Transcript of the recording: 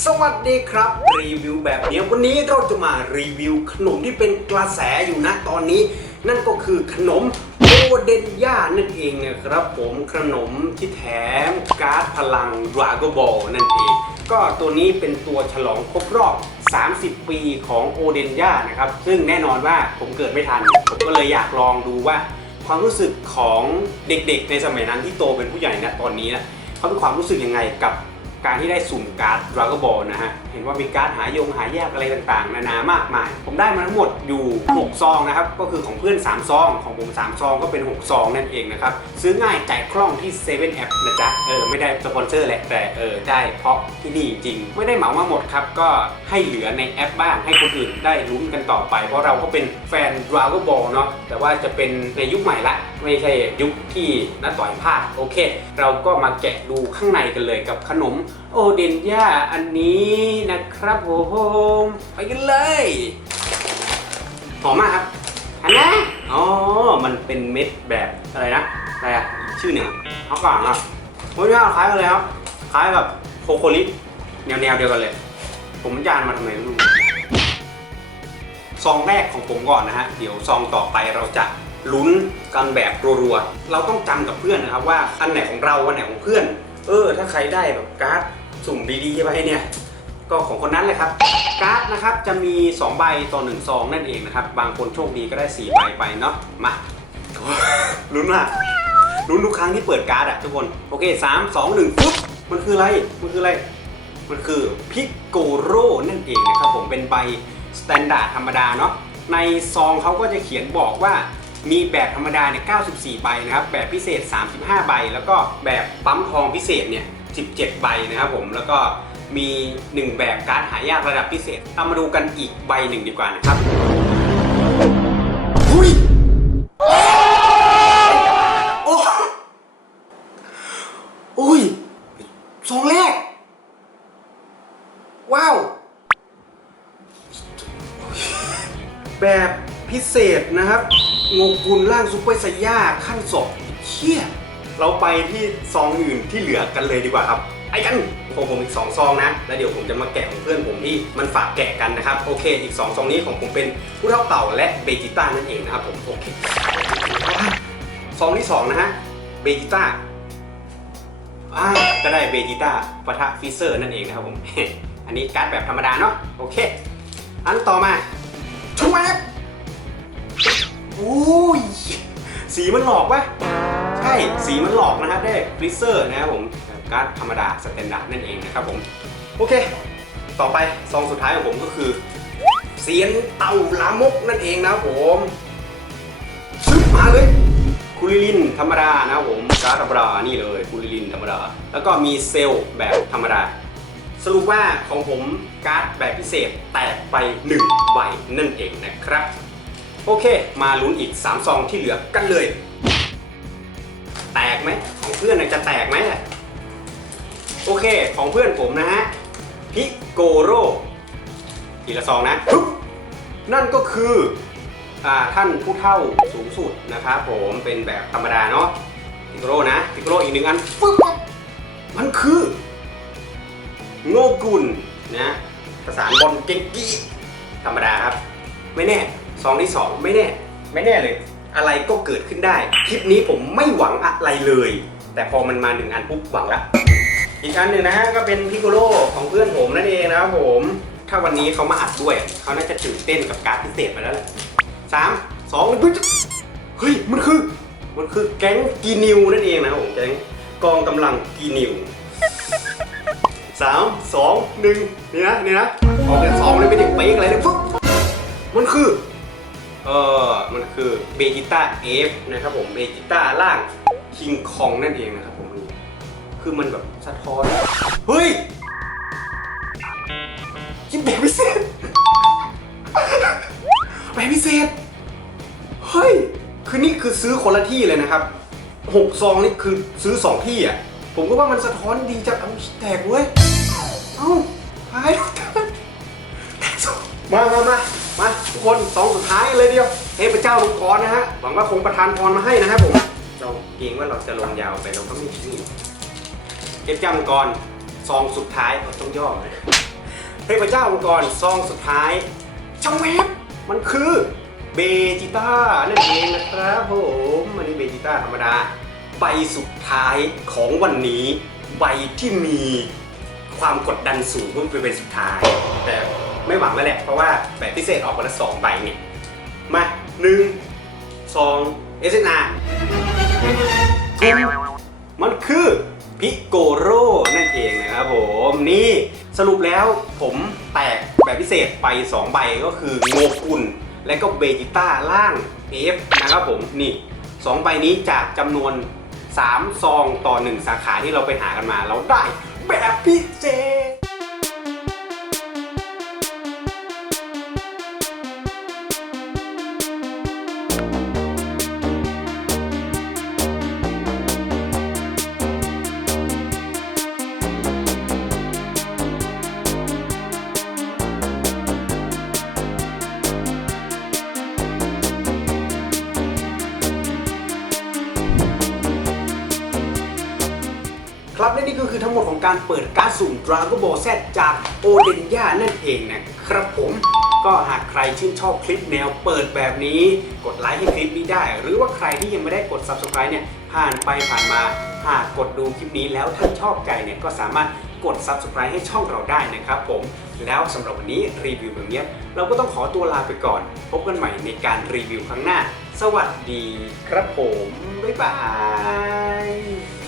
สวัสดีครับ รีวิวแบบนี้วันนี้เราจะมารีวิวขนมที่เป็นกระแสอยู่นะตอนนี้ นั่นก็คือขนมโอเดนย่านั่นเองนะครับผมขนมที่แถมการ์ดพลังดราก้บอลนั่นเอง ก็ตัวนี้เป็นตัวฉลองครบรอบ 30 ปีของโอเดนย่านะครับ ซึ่งแน่นอนว่าผมเกิดไม่ทัน ผมก็เลยอยากลองดูว่า ความรู้สึกของเด็กๆ ในสมัยนั้นที่โตเป็นผู้ใหญ่นะตอนนี้นะเขาเป็นความรู้สึกยังไงกับ การที่ได้สุ่มการ์ดดราก้บอลนะฮะ เห็นว่ามีการ์ดหายงหายากอะไรต่างๆ นานามากมาย ผมได้มาทั้งหมดอยู่ 6 ซองนะครับ ก็คือของเพื่อน 3 ซอง ของผม 3 ซองก็เป็น 6 ซองนั่นเองนะครับ ซื้อง่ายจ่ายคล่องที่7 App นะจ๊ะ เออ ไม่ได้สปอนเซอร์แหละแต่เออได้เพราะที่นี่จริง ไม่ได้เหมามาหมดครับ ก็ให้เหลือในแอปบ้างให้คนอื่นได้ลุ้นกันต่อไป เพราะเราก็เป็นแฟน Dragon Ball เนาะแต่ว่าจะเป็นในยุคใหม่ละไม่ใช่ยุคที่น้าต่อยพลาดโอเค เราก็มาแกะดูข้างในกันเลยกับขนมโอเดนย่าอันนี้นะครับผมไปกันเลยหอมมากครับอันนะอ๋อ มันเป็นเม็ดแบบอะไรนะอะไรอะชื่อหนึ่งอะเอาก่อนอะรสชาติคล้ายกันเลยครับคล้ายกับโคโคลิแนวแนวเดียวกันเลย ผมจานมาทำไมไม่รู้ซองแรกของผมก่อนนะฮะ เดี๋ยวซองต่อไปเราจะลุ้นกันแบบรัวๆ เราต้องจำกับเพื่อนนะครับว่าอันไหนของเราอันไหนของเพื่อน เออ ถ้าใครได้แบบการ์ดสุ่มดีๆไปเนี่ยก็ของคนนั้นเลยครับ การ์ดนะครับจะมี 2 ใบต่อ1ซองนั่นเองนะครับ บางคนโชคดีก็ได้ 4 ใบไปเนาะมาลุ้นมากลุ้นทุกครั้งที่เปิดการ์ดอะทุกคนโอเค 3 2 1ปุ๊บมันคืออะไรมันคืออะไรมันคือพิกโกโร่นั่นเองนะครับผมเป็นใบสแตนดาร์ดธรรมดาเนาะในซองเขาก็จะเขียนบอกว่า มีแบบธรรมดาเนี่ย 94 ใบนะครับ แบบพิเศษ 35 ใบ แล้วก็แบบปั๊มทองพิเศษเนี่ย 17 ใบนะครับผม แล้วก็มี 1 แบบการ์ดหายากระดับพิเศษเรามาดูกันอีกใบหนึ่งดีกว่านะครับหุยโอ้อุ้ยซองแรก ว้าว แบบพิเศษนะครับ โงกุลร่างซุปเปอร์ไซย่าขั้นสองเชี่ยเราไปที่ซองอื่นที่เหลือกันเลยดีกว่าครับ ไอ้กันของผมอีก 2 ซองนะ แล้วเดี๋ยวผมจะมาแกะของเพื่อนผมที่มันฝากแกะกันนะครับ โอเค อีก 2 ซองนี้ของผมเป็นผู้เท่าเต่าและเบจิต้านั่นเองนะครับผมโอเคซองที่ 2 นะฮะเบจิต้าอ่าก็ได้เบจิต้าปะทะฟิเซอร์นั่นเองนะครับผม อันนี้การ์ดแบบธรรมดาเนาะโอเค อันต่อมาชูแอป อ้ยสีมันหลอกวะใช่ สีมันหลอกนะฮะได้ฟิเซอร์นะครับผมการ์ดธรรมดาสแตนดาร์ดนั่นเองนะครับผมโอเค ต่อไปซองสุดท้ายของผมก็คือเสียนเต่าลามกนั่นเองนะผมซึบมาเลยคูลิลินธรรมดานะครับผมการ์ดธรรมดานี่เลยคูลิลินธรรมดา แล้วก็มีเซลล์แบบธรรมดา สรุปว่าของผมการ์ดแบบพิเศษแตกไป1ใบนั่นเองนะครับ โอเค มาลุ้นอีก 3 ซองที่เหลือกันเลย แตกไหมของเพื่อนจะแตกไหมโอเคของเพื่อนผมนะฮะพิโกโรทีละซองนะปึ๊บนั่นก็คืออท่านผู้เท่าสูงสุดนะครับผมเป็นแบบธรรมดาเนาะพิโกโรนะพิโกโรอีกหนึ่งอันปึ๊บมันคือ โงกุลนะภาษาบอลเก่งกีธรรมดาครับ ไม่แน่ ซองที่สองไม่แน่ ไม่แน่เลย อะไรก็เกิดขึ้นได้ คลิปนี้ผมไม่หวังอะไรเลย แต่พอมันมาหนึ่งอันปุ๊บหวังละ อีกอันหนึ่งนะฮะก็เป็นพิโกโลของเพื่อนผมนั่นเองนะครับผม ถ้าวันนี้เขามาอัดด้วย เขาน่าจะตื่นเต้นกับการพิเศษไปแล้วแหละสามสองปึ๊บเฮ้ยมันคือ มันคือแก๊งกีนิวนั่นเองนะครับผมแก๊งกองกำลังกีนิวสามสองหนึ่งนี่นะนี่นะออกเป็นสองเลยไม่ถึงเป๊กอะไรเลยปุ๊บมันคือ เออมันคือเบจิต้าเอฟนะครับผมเบจิต้าล่างคิงคองนั่นเองนะครับผมนี่คือมันแบบสะท้อน เฮ้ยกินแบบพิเศษแบบพิเศษ เฮ้ย คือนี่คือซื้อคนละที่เลยนะครับหกซองนี่คือซื้อสองที่อะ ผมก็ว่ามันสะท้อนดีจังเอาแตกเว้ย เอ้าหายทุกท่านมามามา คนสองสุดท้ายเลยเดียวเทพเจ้ามังกรนะฮะหวังว่าคงประทานพรมาให้นะครับผมเราเกรงว่าเราจะลงยาวไปเราก็ไม่นี่เทพเจ้ามังกรซองสุดท้ายเราต้องย่อนะเทพเจ้ามังกรซองสุดท้ายช่องเวฟมันคือเบจิต้านั่นเองนะครับผมอันนี้เบจิต้าธรรมดา ใบสุดท้ายของวันนี้ ใบที่มีความกดดันสูงเพื่อเป็นสุดท้ายแต่ ไม่หวังแล้วแหละ เพราะว่าแบบพิเศษออกมาละสองใบเนี่ยมาหนึ่งสองเอสเอ็นอาร์มันคือพิโกโร่นั่นเองนะครับผมนี่สรุปแล้วผมแตกแบบพิเศษไป 2 ใบก็คือโงกุลและก็เบจิต้าล่าง F นะครับผมนี่2ใบนี้จากจำนวน 3 ซองต่อ 1 สาขาที่เราไปหากันมา เราได้แบบพิเศษ ครับและนี่ก็คือทั้งหมดของการเปิดการ์ดสุ่ม Dragon Ball Z จากโอเดนย่านั่นเองนะครับผมก็หากใครชื่นชอบคลิปแนวเปิดแบบนี้ กดไลค์ให้คลิปนี้ได้ หรือว่าใครที่ยังไม่ได้กด Subscribe เนี่ยผ่านไปผ่านมาหากกดดูคลิปนี้แล้วท่านชอบใจเนี่ยก็สามารถกด Subscribe ให้ช่องเราได้นะครับผมแล้วสำหรับวันนี้รีวิวแบบนี้เราก็ต้องขอตัวลาไปก่อน พบกันใหม่ในการรีวิวครั้งหน้า สวัสดีครับผม บ๊ายบาย